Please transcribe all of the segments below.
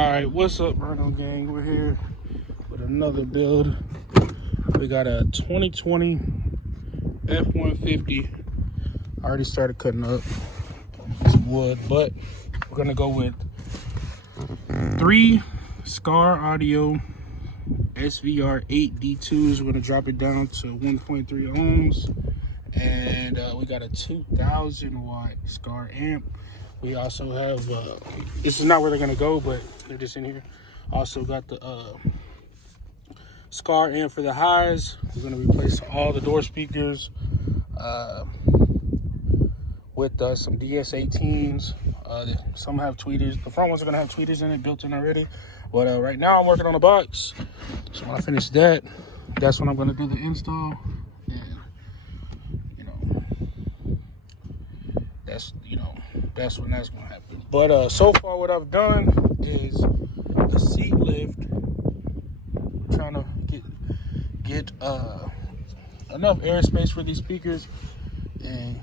Alright, what's up, Rhino gang? We're here with another build. We got a 2020 f150. I already started cutting up some wood, but we're gonna go with 3 Scar Audio SVR 8D2s. We're gonna drop it down to 1.3 ohms, and we got a 2000 watt Scar amp. We also have this is not where they're gonna go, but they're just in here. Also got the Scar amp for the highs. We're gonna replace all the door speakers with some DS18s. Some have tweeters. The front ones are gonna have tweeters in it, built in already. But right now I'm working on the box. So when I finish that, that's when I'm gonna do the install. And that's when that's gonna happen. But so far what I've done is a seat lift. I'm trying to get enough airspace for these speakers, and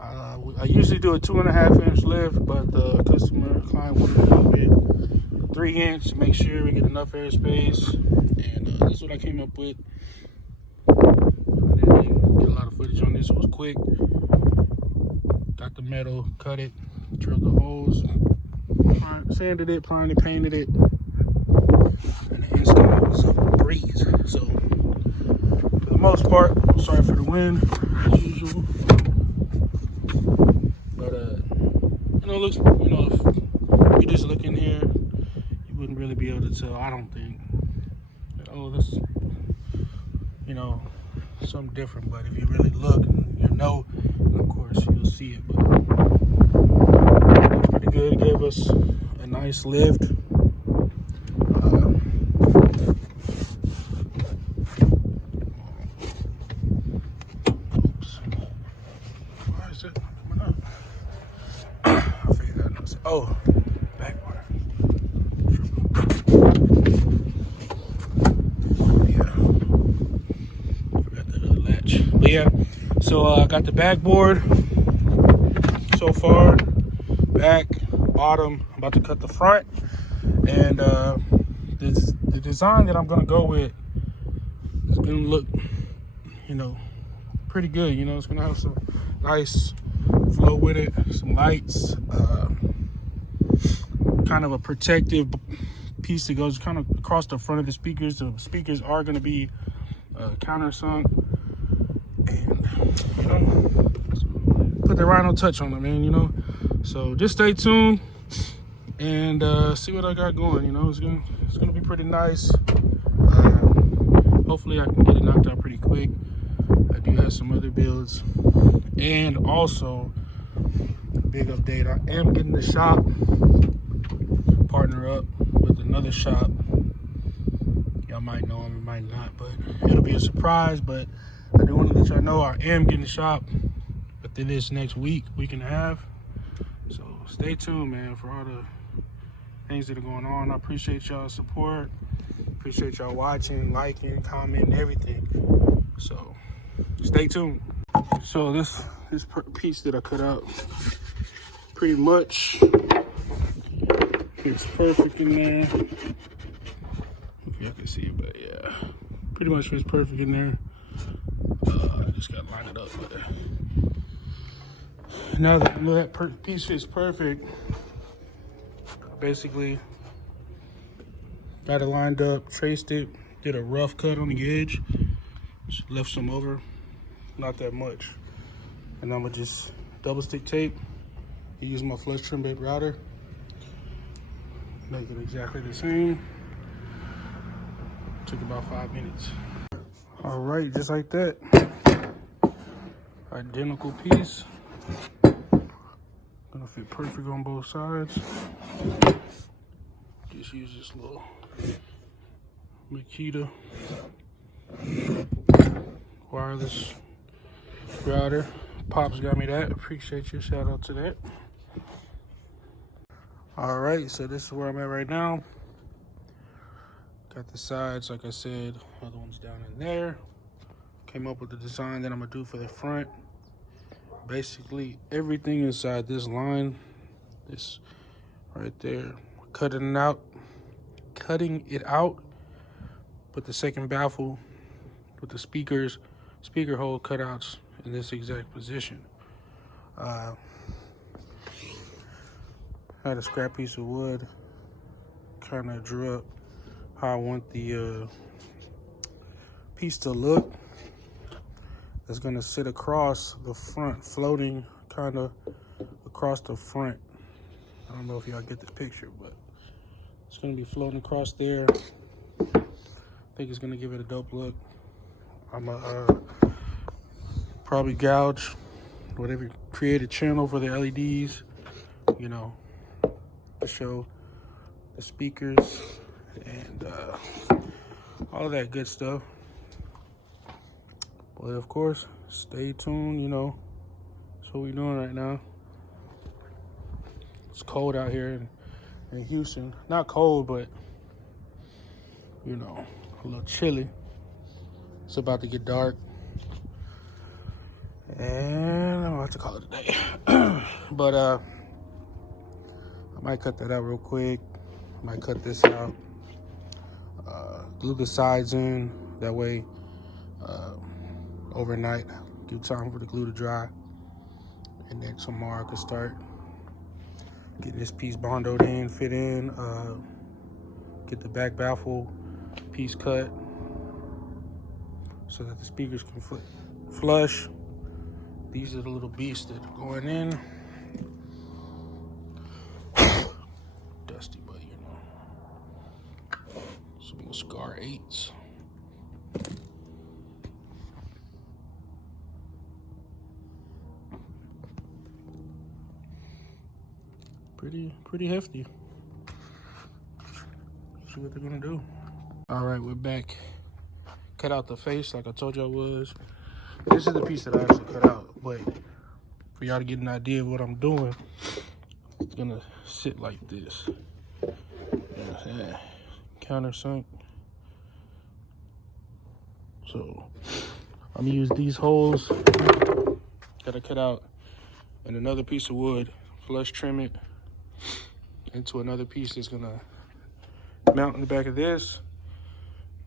I usually do a 2.5 inch lift, but the client wanted a little bit 3 inch. Make sure we get enough airspace, and this is what I came up with. I didn't get a lot of footage on this. It was quick. Got the metal, cut it, drilled the holes, sanded it, primed it, painted it, and the install was a breeze. So for the most part, sorry for the wind as usual, but it looks, if you just look in here, you wouldn't really be able to tell, I don't think, oh, this something different. But if you really look, and of course you'll see it. But it's pretty good. It gave us a nice lift. Oops. Why is it coming up? I figured that out. Oh, backward. Yeah. Forgot that other latch. But yeah. So I got the backboard so far, back, bottom. I'm about to cut the front, and the design that I'm gonna go with is gonna look, pretty good. It's gonna have some nice flow with it, some lights, kind of a protective piece that goes kind of across the front of the speakers. The speakers are gonna be countersunk. And put the Rhino touch on it, man. So just stay tuned and see what I got going. It's gonna be pretty nice. Hopefully I can get it knocked out pretty quick. I do have some other builds, and also big update, I am getting the shop partner up with another shop. Y'all might know him, you might not, but it'll be a surprise. But I do want to let y'all know I am getting the shop within this next week and a half. So stay tuned, man, for all the things that are going on. I appreciate y'all's support. Appreciate y'all watching, liking, commenting, everything. So stay tuned. So this piece that I cut out pretty much fits perfect in there. If y'all can see it, but yeah, pretty much fits perfect in there. I just gotta line it up. But now that piece fits perfect, basically got it lined up, traced it, did a rough cut on the edge, just left some over, not that much. And I'm gonna just double stick tape, use my flush trim bit router, make it exactly the same. Took about 5 minutes. All right, just like that. Identical piece. Gonna fit perfect on both sides. Just use this little Makita wireless router. Pops got me that. Appreciate you. Shout out to that. All right, so this is where I'm at right now. Got the sides, like I said, other one's down in there. Came up with the design that I'm gonna do for the front. Basically everything inside this line, this right there. Cutting it out. Put the second baffle with the speaker hole cutouts in this exact position. I had a scrap piece of wood, kind of drew up how I want the piece to look. It's gonna sit across the front, floating kind of across the front. I don't know if y'all get the picture, but it's gonna be floating across there. I think it's gonna give it a dope look. I'm gonna probably gouge whatever, create a channel for the LEDs, you know, to show the speakers and all of that good stuff. But of course, stay tuned, you know, that's what we're doing right now. It's cold out here in Houston. Not cold, but, you know, a little chilly. It's about to get dark. And I'm about to call it a day. But I might cut that out real quick. I might cut this out. Glue the sides in. That way, overnight, give time for the glue to dry. And then tomorrow I could start getting this piece bondoed in, fit in, get the back baffle piece cut so that the speakers can flush. These are the little beasts that are going in. Dusty, but you know, some of the Scar 8s. Pretty hefty. See what they're gonna do. All right, we're back. Cut out the face like I told you I was. This is the piece that I actually cut out, but for y'all to get an idea of what I'm doing, it's gonna sit like this. You know what I'm saying? Countersunk. So I'm gonna use these holes that I cut out and another piece of wood, flush trim it into another piece that's gonna mount in the back of this,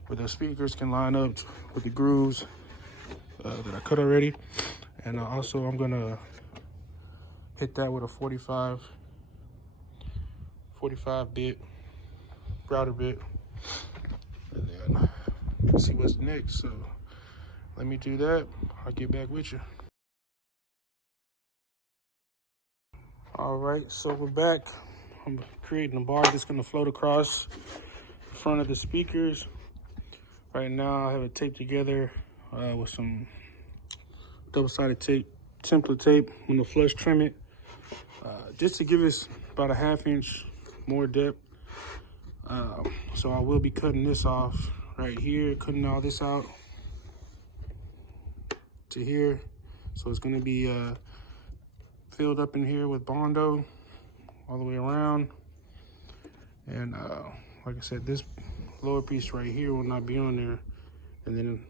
where the speakers can line up with the grooves that I cut already. And also I'm gonna hit that with a 45 bit router bit, and then see what's next. So let me do that. I'll get back with you. All right, so we're back. I'm creating a bar that's gonna float across the front of the speakers. Right now I have it taped together with some double-sided tape, template tape. I'm gonna flush trim it just to give us about a 1/2 inch more depth. So I will be cutting this off right here, cutting all this out to here. So it's gonna be filled up in here with Bondo all the way around. And like I said, this lower piece right here will not be on there, and then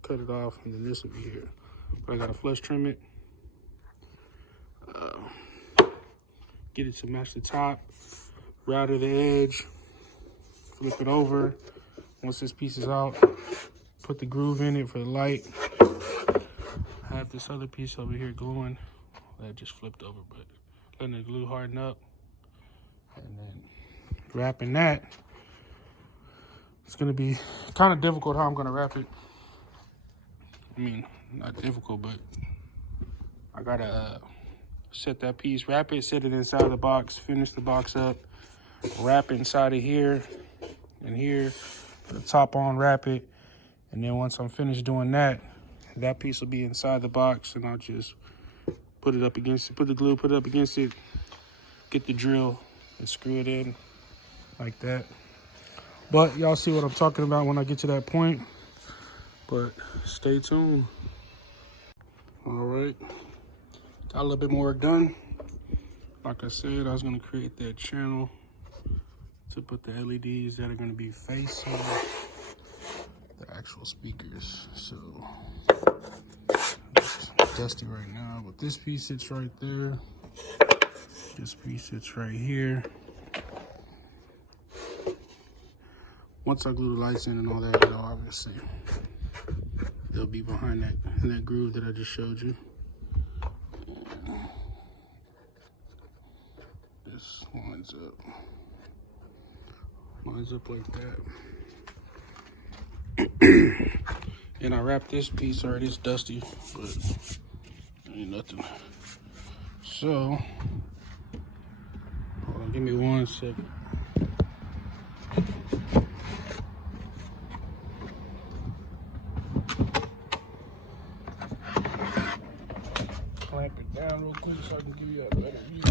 cut it off, and then this will be here. But I gotta flush trim it, get it to match the top, router the edge, flip it over. Once this piece is out, put the groove in it for the light. I have this other piece over here gluing that just flipped over, but letting the glue harden up, and then wrapping that. It's gonna be kind of difficult how I'm gonna wrap it. I mean, not difficult, but I gotta set that piece, wrap it, set it inside the box, finish the box up, wrap it inside of here and here, put the top on, wrap it, and then once I'm finished doing that, that piece will be inside the box, and I'll just put it up against it, put the glue, put it up against it, get the drill, and screw it in like that. But y'all see what I'm talking about when I get to that point. But stay tuned. All right, got a little bit more work done. Like I said, I was gonna create that channel to put the LEDs that are gonna be facing the actual speakers. So it's dusty right now, but this piece sits right there. This piece sits right here. once I glue the lights in and all that, you know, obviously they'll be behind that in that groove that I just showed you. This lines up like that. And I wrapped this piece already. It's dusty, but ain't nothing. So hold on, give me 1 second. Clamp it down real quick so I can give you a better view.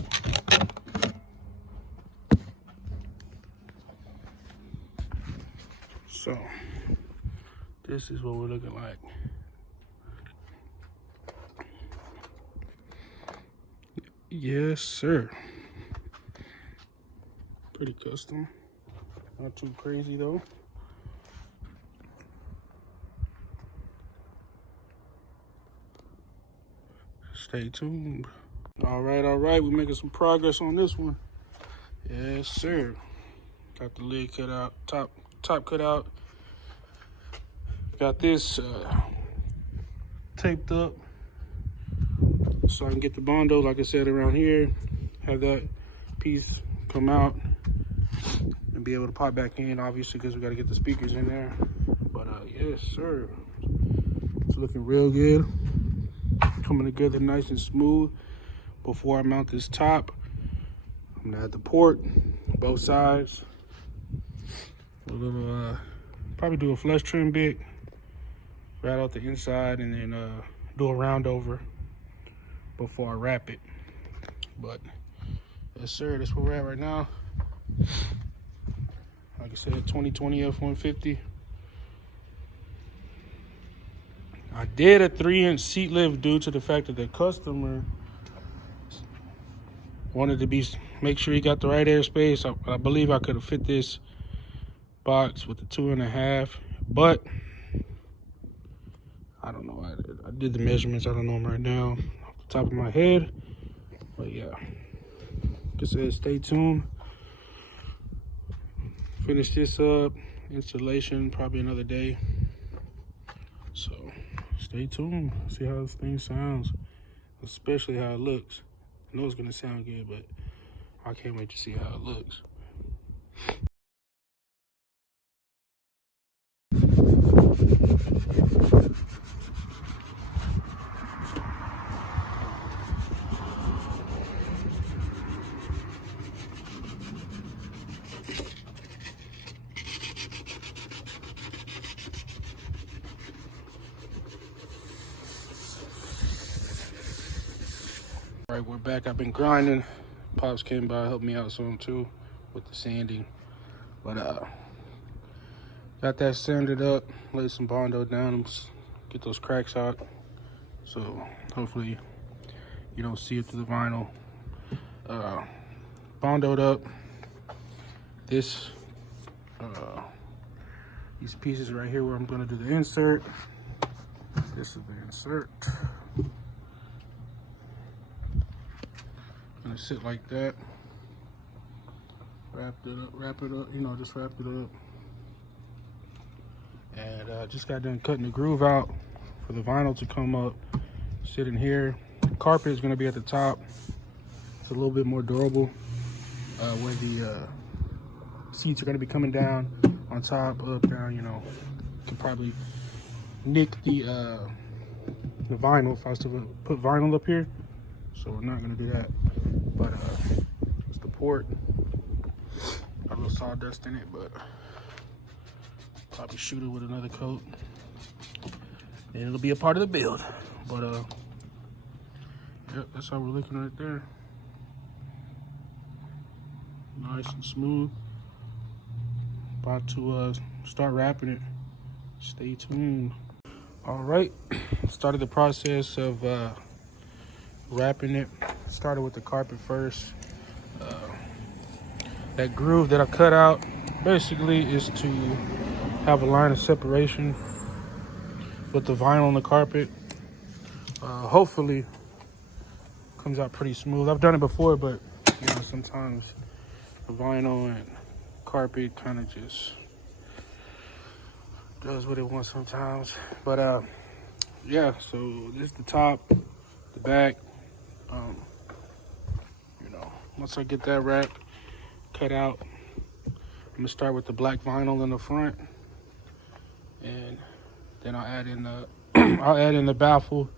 So this is what we're looking like. Yes, sir. Pretty custom. Not too crazy though. Stay tuned. All right. We're making some progress on this one. Yes, sir. Got the lid cut out, top cut out. Got this taped up so I can get the Bondo, like I said, around here. Have that piece come out and be able to pop back in, obviously, because we got to get the speakers in there. But yes, sir. It's looking real good. Coming together nice and smooth. Before I mount this top, I'm gonna add the port, both sides. A little, probably do a flush trim bit right out the inside, and then do a round over before I wrap it. But yes, sir, that's where we're at right now. Like I said, 2020 F150. I did a 3-inch seat lift due to the fact that the customer wanted to make sure he got the right airspace. I believe I could have fit this box with the 2.5, but I don't know. I did the measurements. I don't know them right now off the top of my head, but yeah. Like I said, stay tuned. Finish this up. Installation probably another day. So stay tuned. See how this thing sounds, especially how it looks. I know it's gonna sound good, but I can't wait to see how it looks. All right, we're back. I've been grinding. Pops came by, helped me out some too with the sanding. But got that sanded up, laid some Bondo down, get those cracks out. So hopefully you don't see it through the vinyl. Bondoed up. This these pieces right here where I'm gonna do the insert. This is the insert. Gonna sit like that. Wrap it up, you know, just wrap it up. And just got done cutting the groove out for the vinyl to come up, sit in here. The carpet is gonna be at the top. It's a little bit more durable, where the seats are gonna be coming down on top, up, down, you know. Could probably nick the vinyl if I was to put vinyl up here. So we're not gonna do that. But it's the port. Got a little sawdust in it, but probably shoot it with another coat. And it'll be a part of the build. But yep, that's how we're looking right there. Nice and smooth. About to start wrapping it. Stay tuned. All right, started the process of wrapping it. Started with the carpet first. That groove that I cut out basically is to have a line of separation with the vinyl on the carpet. Hopefully comes out pretty smooth. I've done it before, but you know, sometimes the vinyl and carpet kind of just does what it wants sometimes. But yeah, so this is the top, the back. You know, once I get that wrap cut out, I'm gonna start with the black vinyl in the front, and then I'll add in the I'll add in the baffle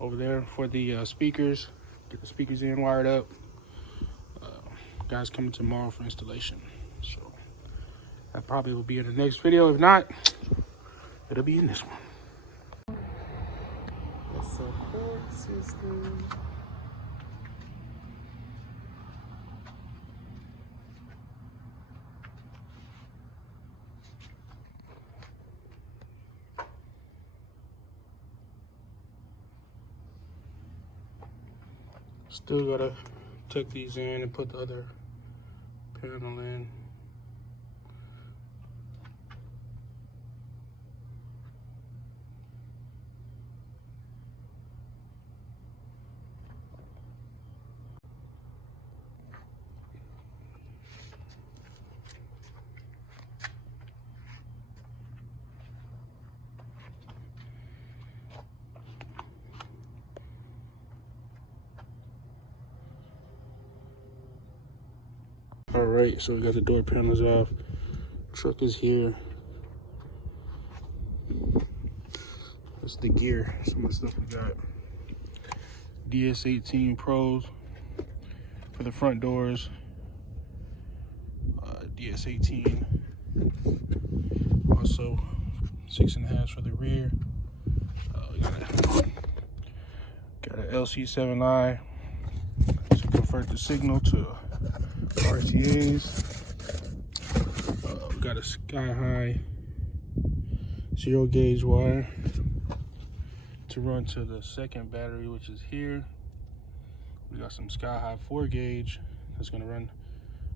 over there for the speakers. Get the speakers in, wired up. Guys coming tomorrow for installation, so that probably will be in the next video. If not, it'll be in this one. The support system. Still gotta tuck these in and put the other panel in. All right, so we got the door panels off. Truck is here. That's the gear. Some of the stuff we got. DS18 Pros for the front doors. DS18. Also 6.5 for the rear. We got an LC7i to convert the signal to RTAs. We got a sky high 0 gauge wire to run to the second battery, which is here. We got some sky high 4 gauge that's gonna run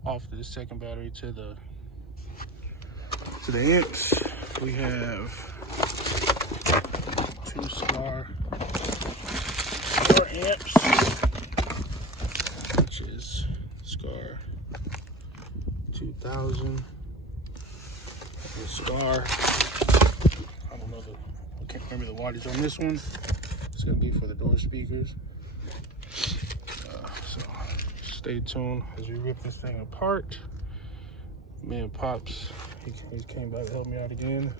off to the second battery to the amps. We have 2 SCAR 4 amps, which is SCAR 2000. The SCAR, I don't know I can't remember the wattage on this one. It's gonna be for the door speakers. So stay tuned as we rip this thing apart. Me and Pops, he came back to help me out again.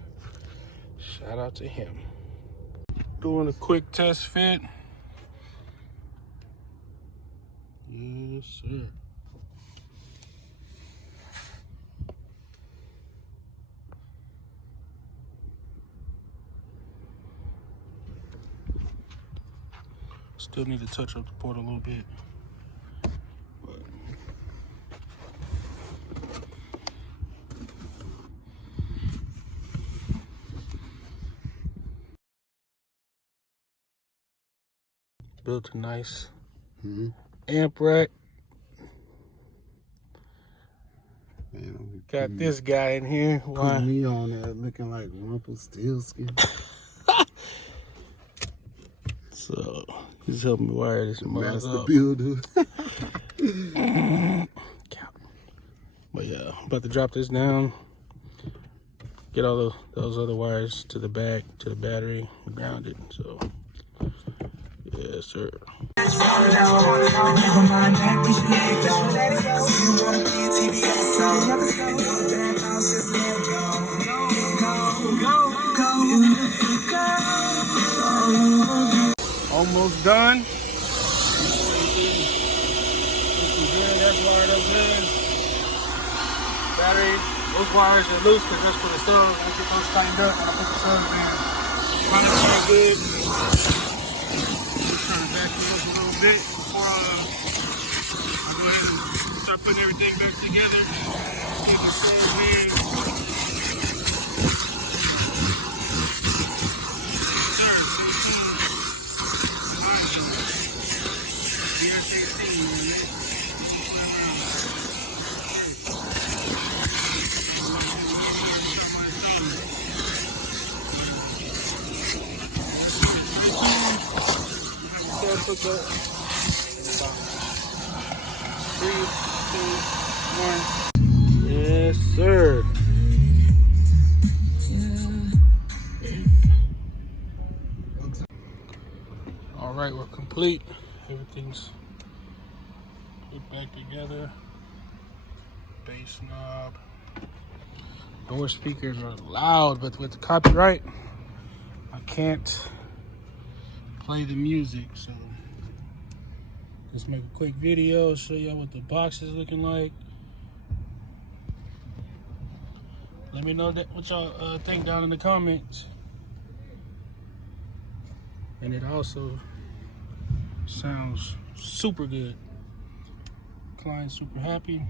Shout out to him. Doing a quick test fit. Yes, sir. Still need to touch up the port a little bit. But built a nice amp rack. Man, Got this guy in here. Put me on there looking like Rumpelstiltskin. So he's helping me wire this Master up. builder. But yeah, I'm about to drop this down. Get all those other wires to the back, to the battery, and ground it. So yes, sir. Almost done. That's wired up good. Battery, those wires are loose because that's for the subs. I get those tightened up when I put the subs in. Trying to turn good. Just trying to back it up a little bit before I go ahead and start putting everything back together. Get the subs in. Put that. 3, 2, 1. Yes, sir. complete. Everything's put back together. Bass knob. Door speakers are loud, but with the copyright, I can't play the music. So let's make a quick video, show y'all what the box is looking like. Let me know what y'all think down in the comments. And it also sounds super good. Client's super happy.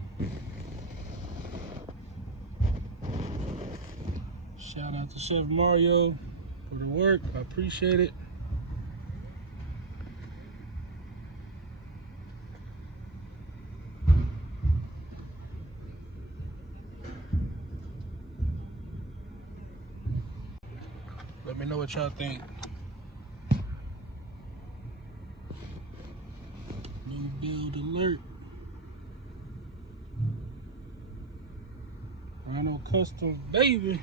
Shout out to Chef Mario for the work. I appreciate it. Let me know what y'all think. New build alert. Rhino custom, baby.